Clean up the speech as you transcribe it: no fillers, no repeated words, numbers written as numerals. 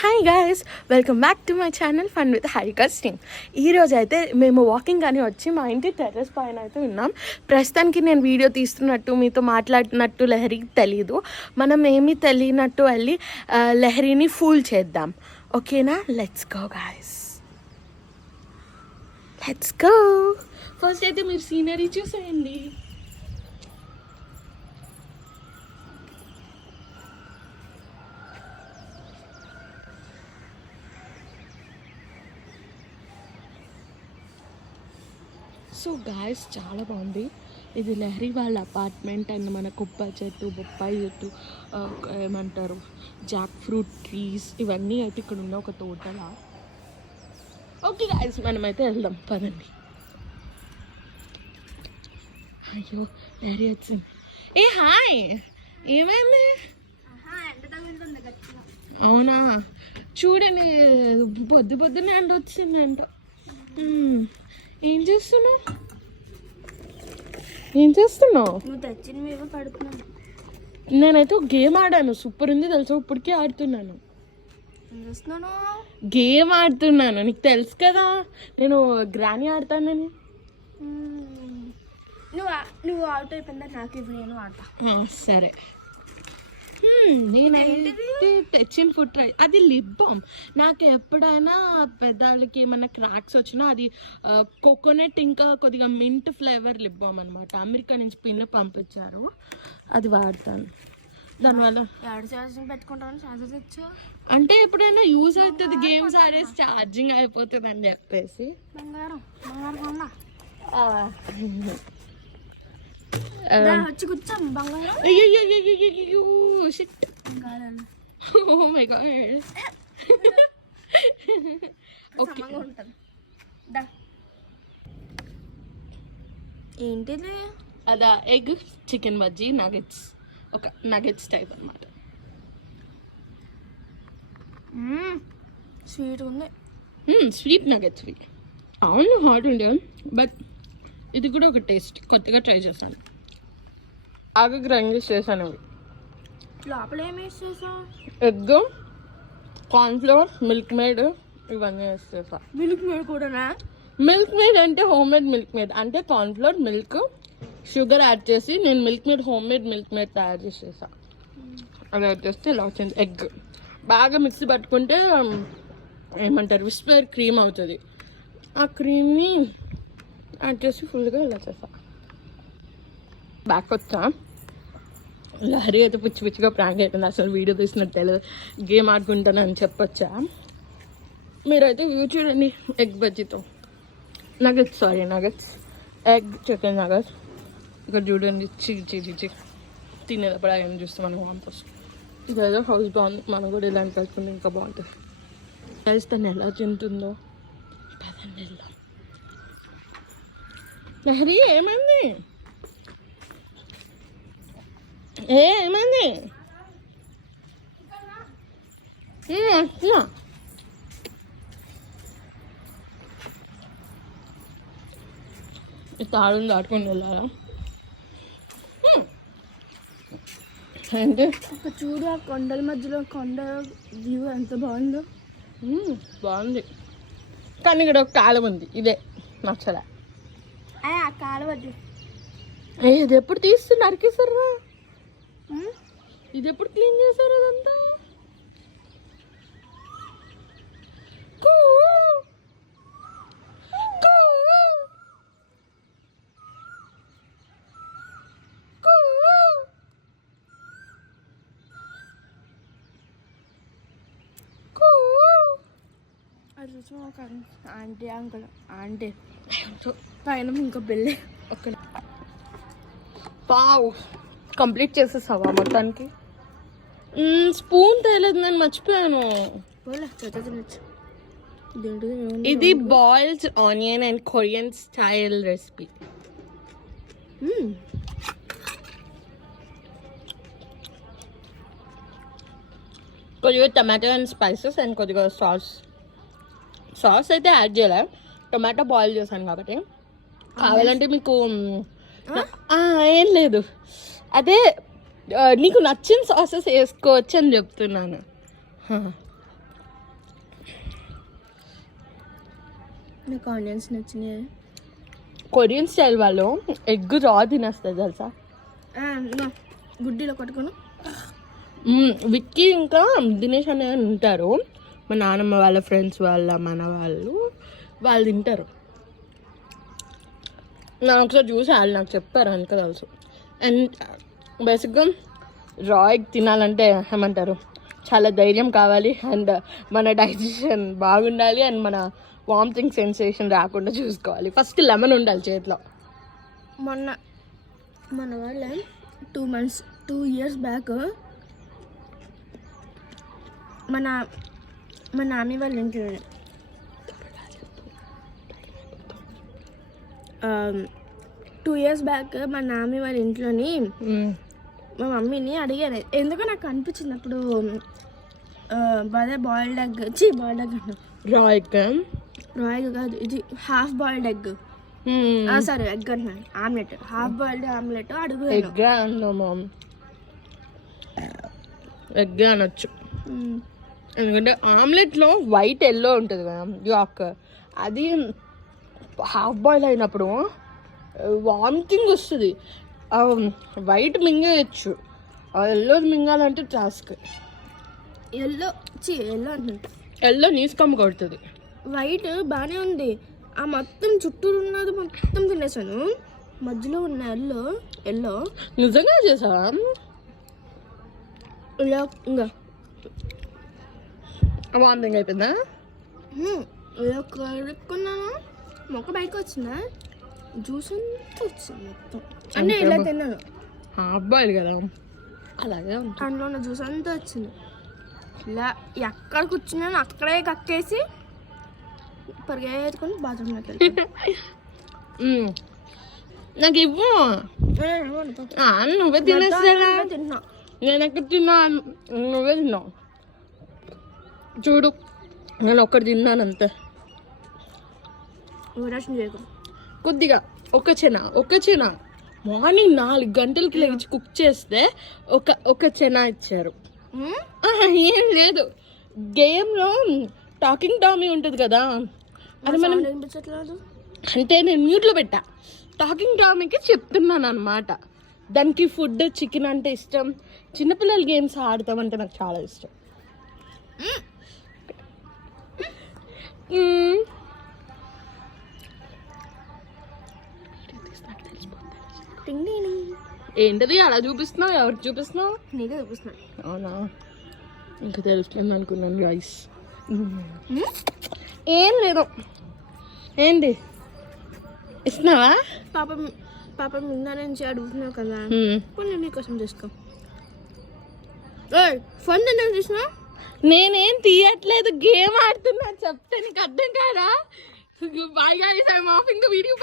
Hi guys, welcome back to my channel fun with Harika sting. ఈరోజు అయితే మేము walking అని వచ్చి మా ఇంటి టెర్రస్ పైన అయితే ఉన్నాం. ప్రస్తుతానికి నేను వీడియో తీస్తున్నట్టు మీతో మాట్లాడినట్టు లహరికి తెలీదు. మనం ఏమీ తెలియనట్టు వెళ్ళి లహరిని ఫూల్ చేద్దాం. ఓకేనా? Let's go guys, let's go. First అయితే మీరు సీనరీ చూసేయండి. సో గాయస్, చాలా బాగుంది. ఇది లహరి వాళ్ళ అపార్ట్మెంట్ అండ్ మన కొబ్బ చెట్టు, బొప్పాయి చెట్టు, ఏమంటారు జాక్ ఫ్రూట్ ట్రీస్, ఇవన్నీ అయితే ఇక్కడ ఉన్న ఒక తోటలా. ఓకే గాయస్, మనమైతే వెళ్దాం పదండి. అయ్యో లహరి వచ్చింది. ఏ హాయ్, ఏమైంది? అవునా, చూడండి పొద్దున్నే ఎండ వచ్చిందంట. ఏం చేస్తున్నావు? నువ్వు తెచ్చిన మీద పడుతున్నాను. నేనైతే ఒక గేమ్ ఆడాను, సూపర్ ఉంది తెలుసా. ఇప్పటికే ఆడుతున్నాను. గేమ్ ఆడుతున్నాను, నీకు తెలుసు కదా నేను గ్రానీ ఆడతానని. నువ్వు అవుట్ అయిపోయిందా? నాకు ఇప్పుడు నేను ఆడతా. సరే, నేనైతే తెచ్చిన ఫుడ్ ట్రై, అది లిప్ బామ్. నాకు ఎప్పుడైనా పెద్దవాళ్ళకి ఏమైనా క్రాక్స్ వచ్చినా అది కోకోనట్ ఇంకా కొద్దిగా మింట్ ఫ్లేవర్ లిప్ బామ్ అనమాట. అమెరికా నుంచి పిన్ పంపించారు, అది వాడతాను. దానివల్ల పెట్టుకుంటాను. ఛార్జర్ తెచ్చు అంటే ఎప్పుడైనా యూజ్ అవుతుంది, గేమ్స్ ఆడేసి ఛార్జింగ్ అయిపోతుంది అని చెప్పేసి. వచ్చి కూర్చోండి బంగారం. Oh my god. ఓకే, ఏంటిది? అదా ఎగ్ చికెన్ బజ్జీ నగెట్స్, ఒక నగెట్స్ టైప్ అనమాట. స్వీట్ ఉంది. Sweet nuggets. అవును, హాట్ ఉండే, బట్ ఇది కూడా ఒక టేస్ట్, కొత్తగా ట్రై చేశాను. బాగా గ్రైండ్ చేశాను. లోపల ఏమి వేసి చేసావు? ఎగ్, కార్న్ఫ్లోర్, మిల్క్ మేడ్, ఇవన్నీ వేసి చేసా. మిల్క్ మేడ్ కూడానా? మిల్క్ మేడ్ అంటే హోమ్ మేడ్ మిల్క్ మేడ్, అంటే కార్న్ఫ్లోర్, మిల్క్, షుగర్ యాడ్ చేసి నేను milk made home made milk made తయారు చేసేసా. అది వచ్చేస్తే ఇలా వచ్చింది. ఎగ్ బాగా మిక్సీ పట్టుకుంటే ఏమంటారు విస్పర్ క్రీమ్ అవుతుంది. ఆ క్రీమ్ని యాడ్ చేసి ఫుల్గా ఇలా చేసా. బ్యాక్ వచ్చా, లహరి అయితే పిచ్చి పిచ్చిగా ప్రాంక్ అయిపోయింది. అసలు వీడియో తీసినట్టు తెలియదు, గేమ్ ఆడుకుంటానని చెప్పొచ్చా. మీరైతే వ్యూ చూడండి. ఎగ్ బజ్జీతో నగెట్స్, ఎగ్ చికెన్ నగెట్స్. ఇక్కడ చూడండి, చిచి తినేటప్పుడు ఆయన చూస్తే మనకు పంపిస్తాం. ఇదేదో హౌస్ బాగుంది, మనం కూడా ఇలాంటి కలుపుకుంటే ఇంకా బాగుంటుంది. కలిసి తను ఎలా తింటుందో పదండి వెళ్దాం. లహరి ఏమైంది? ఏమైంది? తాళం దాటుకొని వెళ్ళాలా? అంటే చూడు, ఆ కొండల మధ్యలో కొండ వ్యూ ఎంత బాగుందో. బాగుంది, కానీ ఇక్కడ ఒక కాలం ఉంది, ఇదే నచ్చలే. ఆ కాలువ ఇది ఎప్పుడు తీస్తున్నారు? నరికేసారా? ఇది ఎప్పుడు క్లీన్ చేశారు? అదంతా ఒక ఆంటీ పైన ఇంకా బెల్లే ఒక్క పావు కంప్లీట్ చేసేసావా మొత్తానికి? స్పూన్ తేలేదు, నేను మర్చిపోయాను. ఇది boiled onion and Korean style recipe. కొద్దిగా టమాటో అండ్ స్పైసెస్ అండ్ కొద్దిగా సాస్ అయితే యాడ్ చేయలే, టొమాటో బాయిల్ చేశాను కాబట్టి. కావాలంటే మీకు ఏం లేదు, అదే నీకు నచ్చిన సాసెస్ వేసుకోవచ్చు అని చెప్తున్నాను. నాకు ఆనియన్స్ నచ్చినాయి. కొరియన్ స్టైల్ వాళ్ళు ఎగ్ రా తినేస్తారు తెలుసా. గుడ్డిలో కొట్టుకోను. విక్కీ ఇంకా దినేష్ అనే ఉంటారు, మా నాన్నమ్మ వాళ్ళ ఫ్రెండ్స్ వాళ్ళ మన వాళ్ళు తింటారు. నాకు ఒకసారి చూసి వాళ్ళు నాకు చెప్పారు అనుక తెలుసు. అండ్ బేసిక్గా రా ఎగ్ తినాలంటే ఏమంటారు, చాలా ధైర్యం కావాలి అండ్ మన డైజెషన్ బాగుండాలి అండ్ మన వామిటింగ్ సెన్సేషన్ రాకుండా చూసుకోవాలి. ఫస్ట్ లెమన్ ఉండాలి చేతిలో. మన వాళ్ళ 2 years బ్యాక్ మన నాన్న వాళ్ళ ఇంట్లో 2 years బ్యాక్ మా నాన్న వాళ్ళ ఇంట్లోని మా మమ్మీని అడిగాను. ఎందుకో నాకు అనిపించింది అప్పుడు బాయిల్డ్ ఎగ్ రా ఎగ్ కాదు, ఇది half boiled egg. Sorry egg అన్నాను, ఆమ్లెట్, హాఫ్ బాయిల్డ్ ఆమ్లెట్ అడుగు. ఎగ్ అనొచ్చు, ఎందుకంటే ఆమ్లెట్లో వైట్ ఎల్లో ఉంటుంది కదా యాక్, అది హాఫ్ బాయిల్ అయినప్పుడు వామిటింగ్ వస్తుంది. వైట్ మింగేయచ్చు, ఎల్లో మింగాలంటే టాస్క్. ఎల్లో అంటున్నా, ఎల్లో నీసుకమ్మ కొడుతుంది. వైట్ బాగానే ఉంది, ఆ మొత్తం చుట్టూ ఉన్నది మొత్తం తినేసాను, మధ్యలో ఉన్న ఎల్లో నిజంగా చేసావా? ఇంకా వామిటింగ్ అయిపోయిందా? ఇలా కడుక్కున్నాను, మొక్క బయటకు వచ్చిందా, జ్యూస్ అంతా వచ్చింది మొత్తం. అంటే ఇలా తిన్నాను, హాఫ్ బాయిల్ కదా అలాగే ఉంటుంది. అందులో ఉన్న జ్యూస్ అంతా వచ్చింది. ఇలా ఎక్కడ కూర్చున్నాను అక్కడే కక్కేసి పరిగెత్తుకొని బాత్రూంలోకి వెళ్ళి నాకు ఇవ్వు. నువ్వే తినేస్తా. తిన్నా, నేను ఎక్కడ తిన్నా, నువ్వే తిన్నావు. చూడు నేను ఒక్కటి తిన్నాను అంతే. కొద్దిగా ఒక చెన మార్నింగ్ 4 గంటలకి లేచి కుక్ చేస్తే ఒక చెన ఇచ్చారు. ఏం లేదు, గేమ్లో టాకింగ్ టామీ ఉంటుంది కదా, అది మనం అంటే నేను మ్యూట్లో పెట్టా, టాకింగ్ టామీకి చెప్తున్నాను అనమాట. దానికి ఫుడ్ చికెన్ అంటే ఇష్టం, చిన్నపిల్లల గేమ్స్ ఆడతామంటే నాకు చాలా ఇష్టం. ఏంటది అలా చూపిస్తున్నావు? ఎవరికి చూపిస్తున్నావు? నీకే చూపిస్తున్నా. అవునా, ఇంకా తెలుస్తుంది అనుకున్నాను రైస్. ఏం లేదు, ఏంటి ఇస్తున్నావా? పాపం ముందా నుంచి అడుగుతున్నావు కదా, కొన్ని నీకోసం తీసుకో. ఫోన్ తిన్నా చూసినా, నేనేం తీయట్లేదు, గేమ్ ఆడుతున్నా. చెప్తే నీకు అర్థం కాదా? Bye guys, I am offing the video.